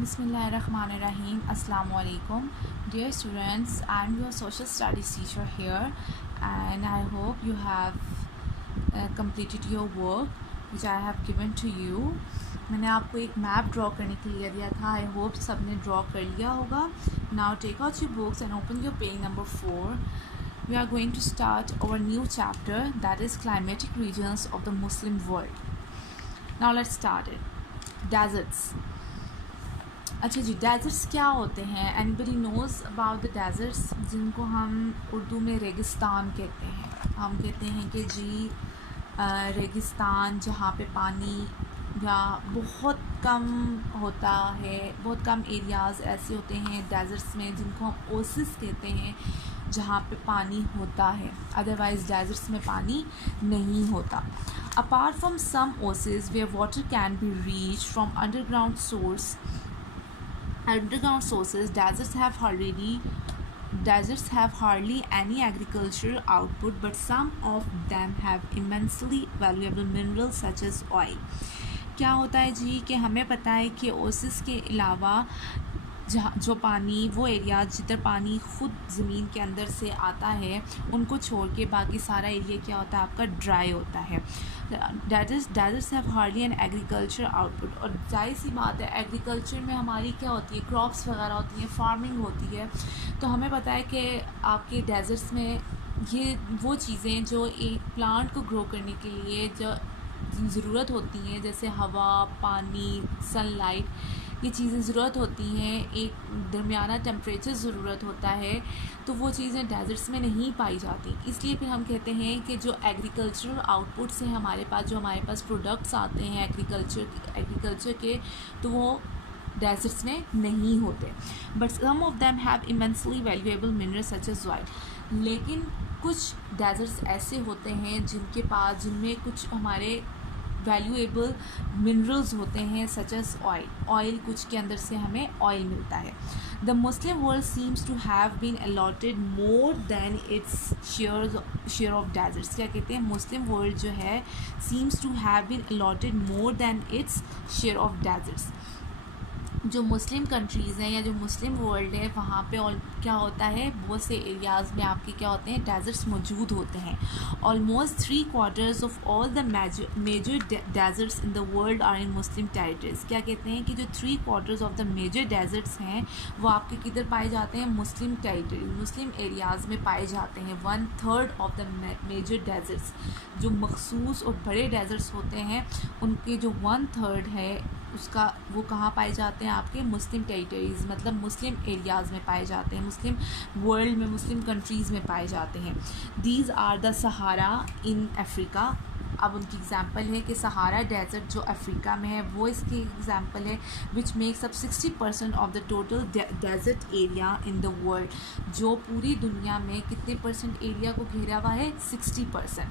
Bismillahirrahmanirrahim. Assalamu alaikum. Dear students, I am your social studies teacher here, and I hope you have completed your work which I have given to you. मैंने आपको एक map draw करने के लिए दिया था. I hope सबने draw कर लिया होगा. Now take out your books and open your page number 4. We are going to start our new chapter, that is climatic regions of the Muslim world. Now let's start it. Deserts. अच्छा जी, deserts क्या होते हैं? Anybody knows about the deserts, जिनको हम उर्दू में रेगिस्तान कहते हैं. हम कहते हैं कि जी रेगिस्तान जहाँ पे पानी या बहुत कम होता है, बहुत कम एरियाज़ ऐसे होते हैं डेज़र्ट्स में जिनको हम ओसिस कहते हैं, जहाँ पे पानी होता है. अदरवाइज़ डेज़र्ट्स में पानी नहीं होता. Apart from some oasis where water can be reach from underground sources, deserts have hardly any agricultural output, but some of them have immensely valuable minerals such as oil. क्या होता है जी कि हमें पता है कि ओसिस के अलावा जहाँ जो पानी, वो एरिया जिधर पानी ख़ुद ज़मीन के अंदर से आता है, उनको छोड़ के बाकी सारा एरिया क्या होता है, आपका ड्राई होता है. Deserts have hardly an agriculture output. और जाहिर सी बात है, एग्रीकल्चर में हमारी क्या होती है, क्रॉप्स वगैरह होती हैं, फार्मिंग होती है. तो हमें पता है कि आपके डेजर्ट्स में ये वो चीज़ें जो एक प्लांट को ग्रो करने के लिए जो ज़रूरत होती हैं, जैसे हवा, पानी, सनलाइट, ये चीज़ें ज़रूरत होती हैं, एक दरमियाना टेम्परेचर ज़रूरत होता है, तो वो चीज़ें डेजर्ट्स में नहीं पाई जाती. इसलिए फिर हम कहते हैं कि जो एग्रीकल्चरल आउटपुट्स हैं हमारे पास, जो हमारे पास प्रोडक्ट्स आते हैं एग्रीकल्चर के, तो वो डेजर्ट्स में नहीं होते. But some of them have immensely valuable minerals such as oil. लेकिन कुछ डेजर्ट्स ऐसे होते हैं जिनमें कुछ हमारे वैल्यूएबल मिनरल्स होते हैं, सच एज ऑयल कुछ के अंदर से हमें ऑयल मिलता है. The Muslim world seems to have been allotted more than its share of deserts. क्या कहते हैं, मुस्लिम वर्ल्ड जो है seems to have been allotted more than its share of deserts. जो मुस्लिम कंट्रीज़ हैं या जो मुस्लिम वर्ल्ड है, वहाँ पे और क्या होता है, बहुत से एरियाज़ में आपके क्या होते हैं, डेजर्ट्स मौजूद होते हैं. Almost 3/4 of all the major deserts in the world are in Muslim territories. क्या कहते हैं कि जो 3/4 ऑफ द मेजर डेजर्ट्स हैं वो आपके किधर पाए जाते हैं, मुस्लिम टेरिटरी, मुस्लिम एरियाज़ में पाए जाते हैं. 1/3 ऑफ द मेजर डेजर्ट्स, जो मखसूस और बड़े डेजर्ट्स होते हैं, उनके जो 1/3 है उसका वो कहाँ पाए जाते हैं, आपके मुस्लिम टेरिटरीज़, मतलब मुस्लिम एरियाज़ में पाए जाते हैं, मुस्लिम वर्ल्ड में, मुस्लिम कंट्रीज़ में पाए जाते हैं. These are the Sahara in Africa. अब उनकी एग्ज़ाम्पल है कि सहारा डेजर्ट जो अफ्रीका में है वो इसकी एग्ज़ाम्पल है, which makes up 60% of the total desert area in the world. जो पूरी दुनिया में कितने परसेंट एरिया को घेरा हुआ है, 60%.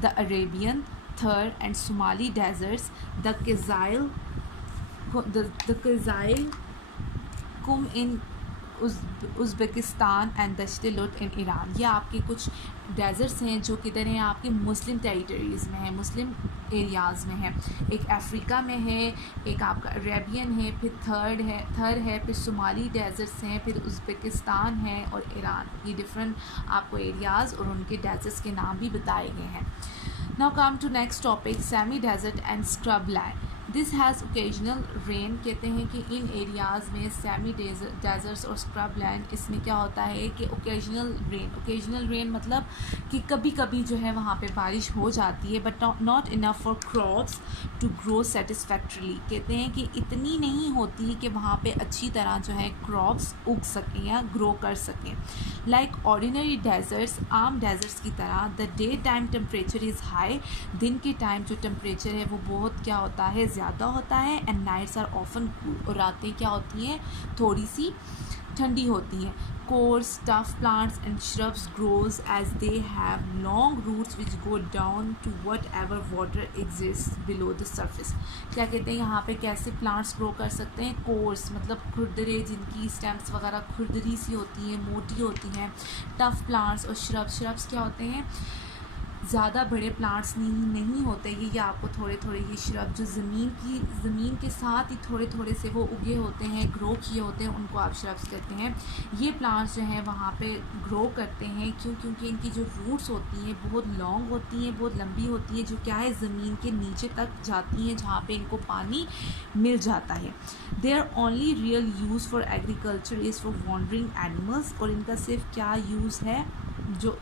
The Arabian, Thar and Somali deserts, the Kizil Kum in Uzbekistan and Dasht-e-Lut in Iran. ये आपके कुछ डेजर्ट्स हैं जो किधर हैं, आपके मुस्लिम टेरिटरीज़ में है, मुस्लिम एरियाज़ में है. एक अफ्रीका में है, एक आपका अरेबियन है, फिर थर है, फिर सोमाली डेजर्ट्स हैं, फिर उज़्बेकिस्तान है और ईरान. ये डिफरेंट आपको एरियाज़ और उनके डेजर्ट्स के नाम भी बताए गए हैं. Now come to next topic, semi desert and scrubland. This has occasional rain. कहते हैं कि इन एरियाज़ में सेमी डेजर्ट्स और स्क्रब लैंड, इसमें क्या होता है कि ओकेजनल रेन मतलब कि कभी कभी जो है वहाँ पे बारिश हो जाती है, but not enough for crops to grow satisfactorily. कहते हैं कि इतनी नहीं होती कि वहाँ पे अच्छी तरह जो है क्रॉप्स उग सकें या ग्रो कर सकें. लाइक ऑर्डिनरी डेजर्ट्स, आम डेजर्ट्स की तरह, the day time temperature is high. दिन के टाइम जो टेम्परेचर है वो बहुत क्या होता है, ज़्यादा होता है. And nights are often cool, और रातें क्या होती हैं, थोड़ी सी ठंडी होती हैं. Course tough plants and shrubs grows as they have long roots which go down to whatever water exists below the surface. क्या कहते हैं यहाँ पे, कैसे प्लांट्स ग्रो कर सकते हैं, कोर्स मतलब खुरदरे, जिनकी स्टेम्स वगैरह खुरदरी सी होती हैं, मोटी होती हैं. टफ प्लांट्स और श्रब्स क्या होते हैं, ज़्यादा बड़े प्लांट्स नहीं होते ये आपको थोड़े थोड़े ये श्रब जो ज़मीन के साथ ही थोड़े थोड़े से वो उगे होते हैं, ग्रो किए होते हैं, उनको आप श्रब्स कहते हैं। ये प्लांट्स जो हैं वहाँ पे ग्रो करते हैं क्योंकि इनकी जो रूट्स होती हैं बहुत लॉन्ग होती हैं, बहुत लंबी होती हैं, जो क्या है ज़मीन के नीचे तक जाती हैं जहाँ पे इनको पानी मिल जाता है। Their only real use for agriculture is for wandering animals, और इनका सिर्फ क्या यूज़ है, जो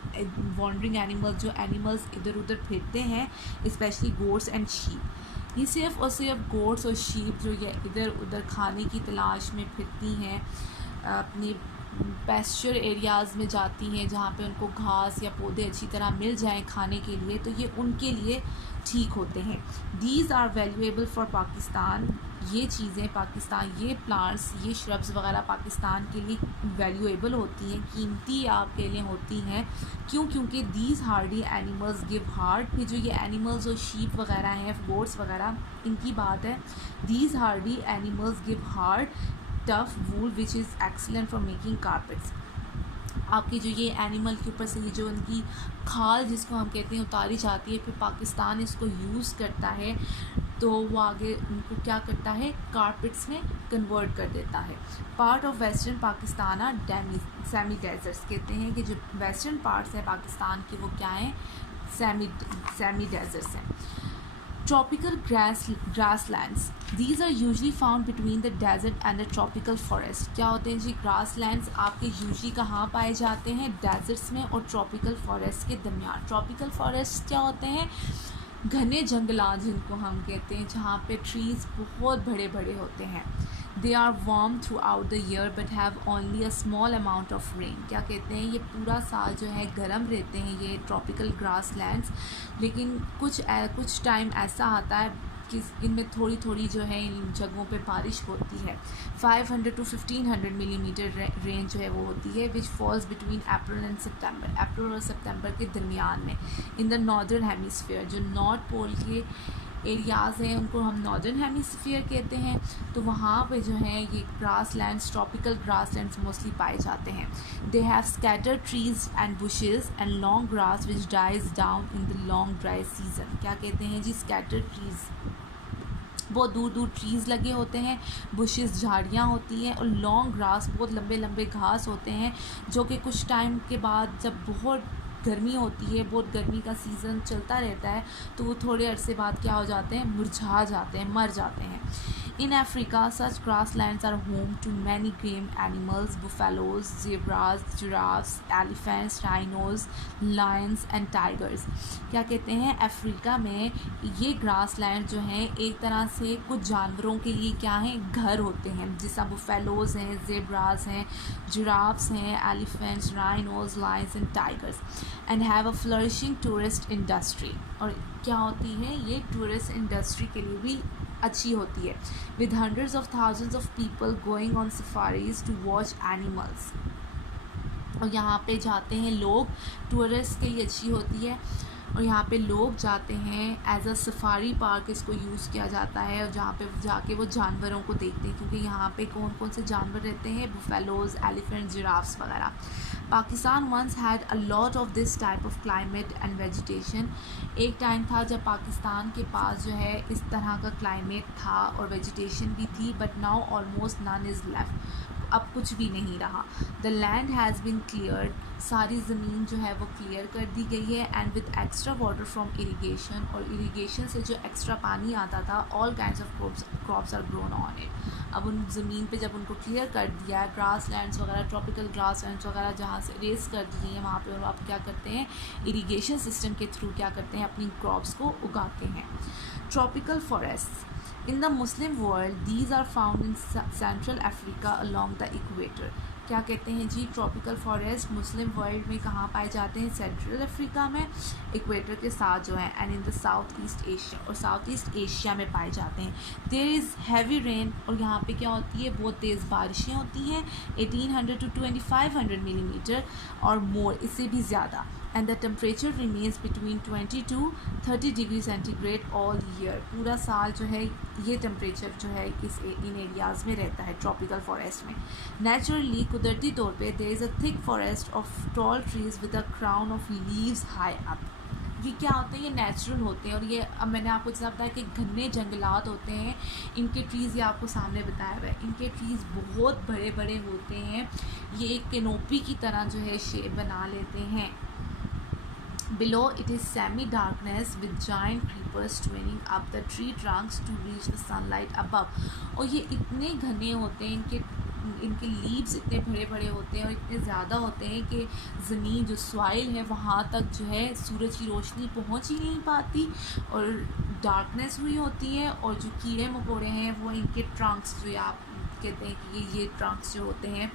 वॉन्डरिंग एनिमल्स, जो एनिमल्स इधर उधर फिरते हैं, स्पेशली गोट्स एंड शीप। ये सिर्फ और सिर्फ गोट्स और शीप जो ये इधर उधर खाने की तलाश में फिरती हैं, अपनी पेस्चर एरियाज़ में जाती हैं जहाँ पे उनको घास या पौधे अच्छी तरह मिल जाएं खाने के लिए, तो ये उनके लिए ठीक होते हैं। These are valuable for Pakistan. ये चीज़ें पाकिस्तान, ये प्लांट्स, ये श्रब्स वगैरह पाकिस्तान के लिए वैल्यूएबल होती हैं, कीमती आपके लिए होती हैं। क्योंकि these Hardy animals give hard. फिर जो ये एनिमल्स और शीप वगैरह हैं, गोट्स वगैरह, इनकी बात है। These Hardy animals give hard tough wool which is excellent for making carpets. आपकी जो ये एनिमल के ऊपर से ये जो उनकी खाल जिसको हम कहते हैं उतारी जाती है, फिर पाकिस्तान इसको यूज़ करता है, तो वो आगे उनको क्या करता है, कारपेट्स में कन्वर्ट कर देता है। Part of western Pakistan are semi deserts. कहते हैं कि जो वेस्टर्न पार्ट्स हैं पाकिस्तान के वो क्या हैं, सेमी डेजर्ट्स हैं। Tropical grasslands. These are usually found between the desert and the tropical forest. क्या होते हैं जी, grasslands आपके यूजली कहाँ पाए जाते हैं, डेजर्ट्स में और ट्रॉपिकल फॉरेस्ट के दरमियान। ट्रॉपिकल फॉरेस्ट क्या होते हैं, घने जंगलात जिनको हम कहते हैं, जहाँ पे ट्रीज़ बहुत बड़े बड़े होते हैं। They are warm throughout the year but have only a small amount of rain. क्या कहते हैं, ये पूरा साल जो है गर्म रहते हैं ये ट्रॉपिकल ग्रास लैंड्स, लेकिन कुछ टाइम ऐसा आता है कि इनमें थोड़ी थोड़ी जो है इन जगहों पे बारिश होती है। 500 to 1500 मिलीमीटर रेंज जो है वो होती है, which falls between April and September. अप्रैल और सितंबर के दरमियान में इन द नॉर्दर्न हेमिस्फीयर। जो नॉर्थ पोल के एरियाज़ हैं उनको हम नॉर्दर्न हेमिस्फीयर कहते हैं, तो वहाँ पे जो है ये grasslands, tropical grasslands mostly पाए जाते हैं। They have scattered trees and bushes and long grass which dies down in the long dry season. क्या कहते हैं जी, स्कैटर्ड ट्रीज़, बहुत दूर दूर ट्रीज़ लगे होते हैं, बुशेस झाड़ियाँ होती हैं, और लॉन्ग ग्रास बहुत लंबे लंबे घास होते हैं, जो कि कुछ टाइम के बाद जब बहुत गर्मी होती है, बहुत गर्मी का सीज़न चलता रहता है, तो वो थोड़े अरसे बाद क्या हो जाते हैं, मुरझा जाते हैं, मर जाते हैं। In Africa such grasslands are home to many game animals, buffaloes, zebras, giraffes, elephants, rhinos, lions and tigers. क्या कहते हैं, अफ्रीका में ये ग्रास लैंड जो हैं एक तरह से कुछ जानवरों के लिए क्या हैं, घर होते हैं, जैसा बुफेलोज हैं, ज़ेब्रास हैं, जिराफ्स हैं, elephants, rhinos, lions and tigers, and have a flourishing tourist industry. और क्या होती है, ये टूरिस्ट इंडस्ट्री के लिए भी अच्छी होती है, with hundreds of thousands of people going on safaris to watch animals. और यहाँ पे जाते हैं लोग, टूरिस्ट के लिए अच्छी होती है, और यहाँ पे लोग जाते हैं एज अ सफारी पार्क इसको यूज़ किया जाता है, और जहाँ पे जाके वो जानवरों को देखते हैं, क्योंकि यहाँ पे कौन कौन से जानवर रहते हैं, बुफेलोज, एलिफेंट, जिराफ्स वगैरह। Pakistan once had a lot of this type of climate and vegetation. एक टाइम था जब पाकिस्तान के पास जो है इस तरह का क्लाइमेट था और वेजिटेशन भी थी, but now almost none is left. अब कुछ भी नहीं रहा। The land has been cleared, सारी ज़मीन जो है वो क्लियर कर दी गई है, and with extra water from irrigation, और इरीगेशन से जो एक्स्ट्रा पानी आता था, all kinds of crops are grown on it. अब उन ज़मीन पे जब उनको क्लियर कर दिया है, ग्रास लैंड्स वगैरह, ट्रॉपिकल ग्रास लैंड्स वगैरह जहाँ से रेस कर दी हैं, वहाँ पे और आप क्या करते हैं, इरीगेशन सिस्टम के थ्रू क्या करते हैं, अपनी क्रॉप्स को उगाते हैं। Tropical forest in the Muslim world, these are found in Central Africa along the equator. क्या कहते हैं जी, ट्रॉपिकल फॉरेस्ट मुस्लिम वर्ल्ड में कहाँ पाए जाते हैं, सेंट्रल अफ्रीका में, इक्वेटर के साथ जो है, and in the south east Asia, और साउथ ईस्ट एशिया में पाए जाते हैं। देयर इज़ हैवी रेन, और यहाँ पे क्या होती है, बहुत तेज़ बारिशें होती हैं, 1800 to 2500 मिलीमीटर और मोर, इससे भी ज़्यादा, and the temperature remains between 20 to 30 degree centigrade all year. पूरा साल जो है ये टेम्परेचर जो है इन एरियाज़ में रहता है ट्रॉपिकल फॉरेस्ट में। नेचुरली, कुदरती तौर पे, there is a thick forest of tall trees with a crown of leaves high up. ये क्या होते हैं, ये नेचुरल होते हैं। और ये अब मैंने आपको जैसा बताया कि घने जंगलात होते हैं, इनके ट्रीज़ ये आपको सामने बताया हुआ है, इनके ट्रीज़ बहुत बड़े बड़े होते हैं, ये एक कैनोपी की तरह जो है शेप बना लेते हैं। Below it is semi-darkness with giant creepers swinging up the tree trunks to reach the sunlight above। और ये इतने घने होते हैं, इनके लीव्स इतने बड़े बड़े होते हैं और इतने ज़्यादा होते हैं कि ज़मीन जो सॉइल है वहाँ तक जो है सूरज की रोशनी पहुँच ही नहीं पाती और डार्कनेस हुई होती है। और जो कीड़े मकोड़े हैं वो इनके ट्रंक्स, जो आप कहते हैं कि ये ट्रंक्स जो होते हैं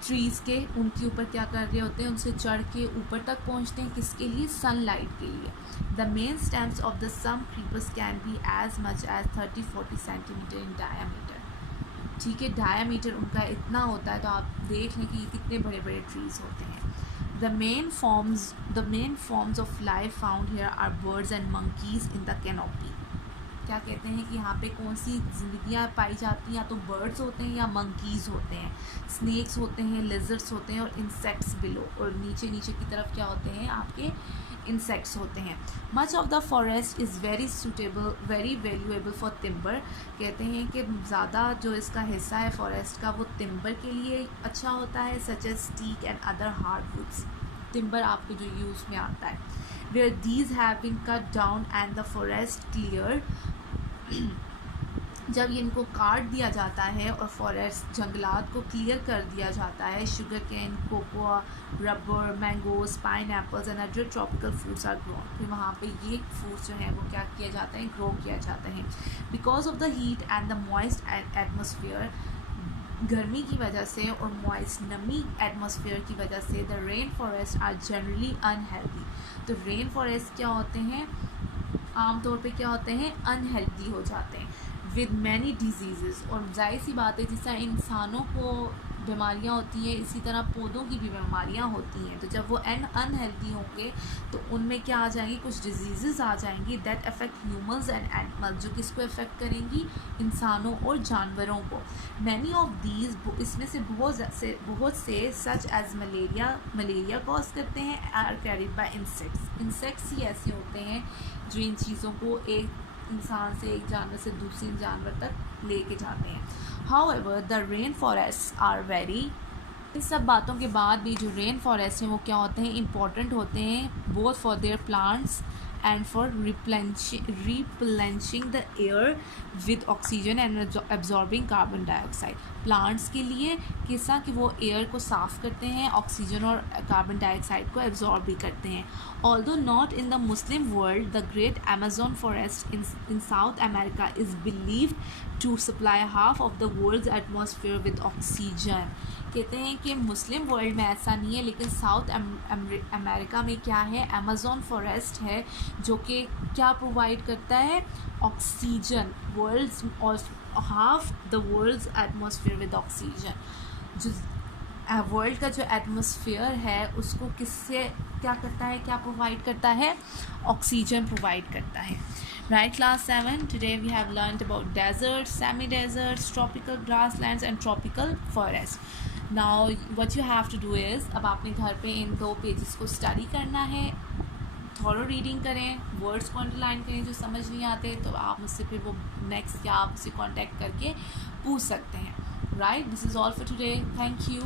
ट्रीज़ के, उनके ऊपर क्या कर रहे होते हैं, उनसे चढ़ के ऊपर तक पहुंचते हैं, किसके लिए, सनलाइट के लिए। The main stems of the some creepers can be as much as 30-40 centimetre in diameter. ठीक है, डायामीटर उनका इतना होता है, तो आप देख लें कि ये कितने बड़े बड़े ट्रीज़ होते हैं। The main forms of life found here are birds and monkeys in the canopy. क्या कहते हैं कि यहाँ पे कौन सी ज़िंदगियाँ पाई जाती हैं, या तो बर्ड्स होते हैं या मंकीज़ होते हैं, स्नेक्स होते हैं, लिजर्ड्स होते हैं और इंसेक्ट्स बिलो, और नीचे नीचे की तरफ क्या होते हैं आपके इंसेक्ट्स होते हैं। Much of the forest is very suitable, very valuable for timber. कहते हैं कि ज़्यादा जो इसका हिस्सा है फॉरेस्ट का वो टिम्बर के लिए अच्छा होता है, such as teak and other hardwoods. Timber आपको जो यूज़ में आता है, where these have been cut down and the forest clear. जब इनको काट दिया जाता है और फॉरेस्ट जंगलात को क्लियर कर दिया जाता है, sugar cane, cocoa, rubber, mangoes, pineapples and other tropical fruits are grown. फिर वहाँ पे ये फ्रूट्स जो हैं वो क्या किया जाता है, ग्रो किया जाता है। Because of the heat and the moist atmosphere, गर्मी की वजह से और मॉइस्ट नमी एटमॉस्फेयर की वजह से the rain forest are generally unhealthy. तो रेन फॉरेस्ट क्या होते हैं, आमतौर पे क्या होते हैं, अनहेल्दी हो जाते हैं, विद मैनी डिजीज़। और जाहिर सी बात है, जिस तरह इंसानों को बीमारियां होती हैं इसी तरह पौधों की भी बीमारियां होती हैं। तो जब वो अनहेल्दी होंगे तो उनमें क्या आ जाएंगी, कुछ डिजीज़ आ जाएंगी that affect humans and animals, जो किसको अफेक्ट करेंगी, इंसानों और जानवरों को। मैनी ऑफ दीज, इसमें से बहुत से सच एज मलेरिया कॉज करते हैं, आर कैरिड बाय इंसेक्ट्स ही ऐसे होते हैं जो इन चीज़ों को एक इंसान से, एक जानवर से दूसरे जानवर तक लेके जाते हैं। However the rain forest are very, इन सब बातों के बाद भी जो रेन फॉरेस्ट हैं वो क्या होते हैं, इम्पॉर्टेंट होते हैं, both for their plants and for replenishing the air with oxygen and absorbing carbon dioxide. Plants के लिए किसा कि वो एयर को साफ़ करते हैं, ऑक्सीजन और कार्बन डाइऑक्साइड को एब्जॉर्ब भी करते हैं। Although not in the Muslim world, the great Amazon forest in South America is believed to supply half of the world's atmosphere with oxygen. कहते हैं कि मुस्लिम वर्ल्ड में ऐसा नहीं है, लेकिन साउथ अमेरिका में क्या है, अमेज़न फॉरेस्ट है जो कि क्या प्रोवाइड करता है, ऑक्सीजन, वर्ल्ड्स और half the world's atmosphere with oxygen. जो वर्ल्ड का जो एटमॉस्फेयर है उसको किससे क्या करता है, क्या प्रोवाइड करता है, ऑक्सीजन प्रोवाइड करता है। Right, class 7, today we have learned about deserts, semi-deserts, tropical grasslands and tropical forests. Now what you have to do is, अब आपने घर पे इन 2 पेजेस को स्टडी करना है, थॉरो रीडिंग करें, वर्ड्स को अंडरलाइन करें, जो समझ नहीं आते तो आप मुझसे फिर वो नेक्स्ट या आपसे कांटेक्ट करके पूछ सकते हैं। Right, this is all for today, thank you.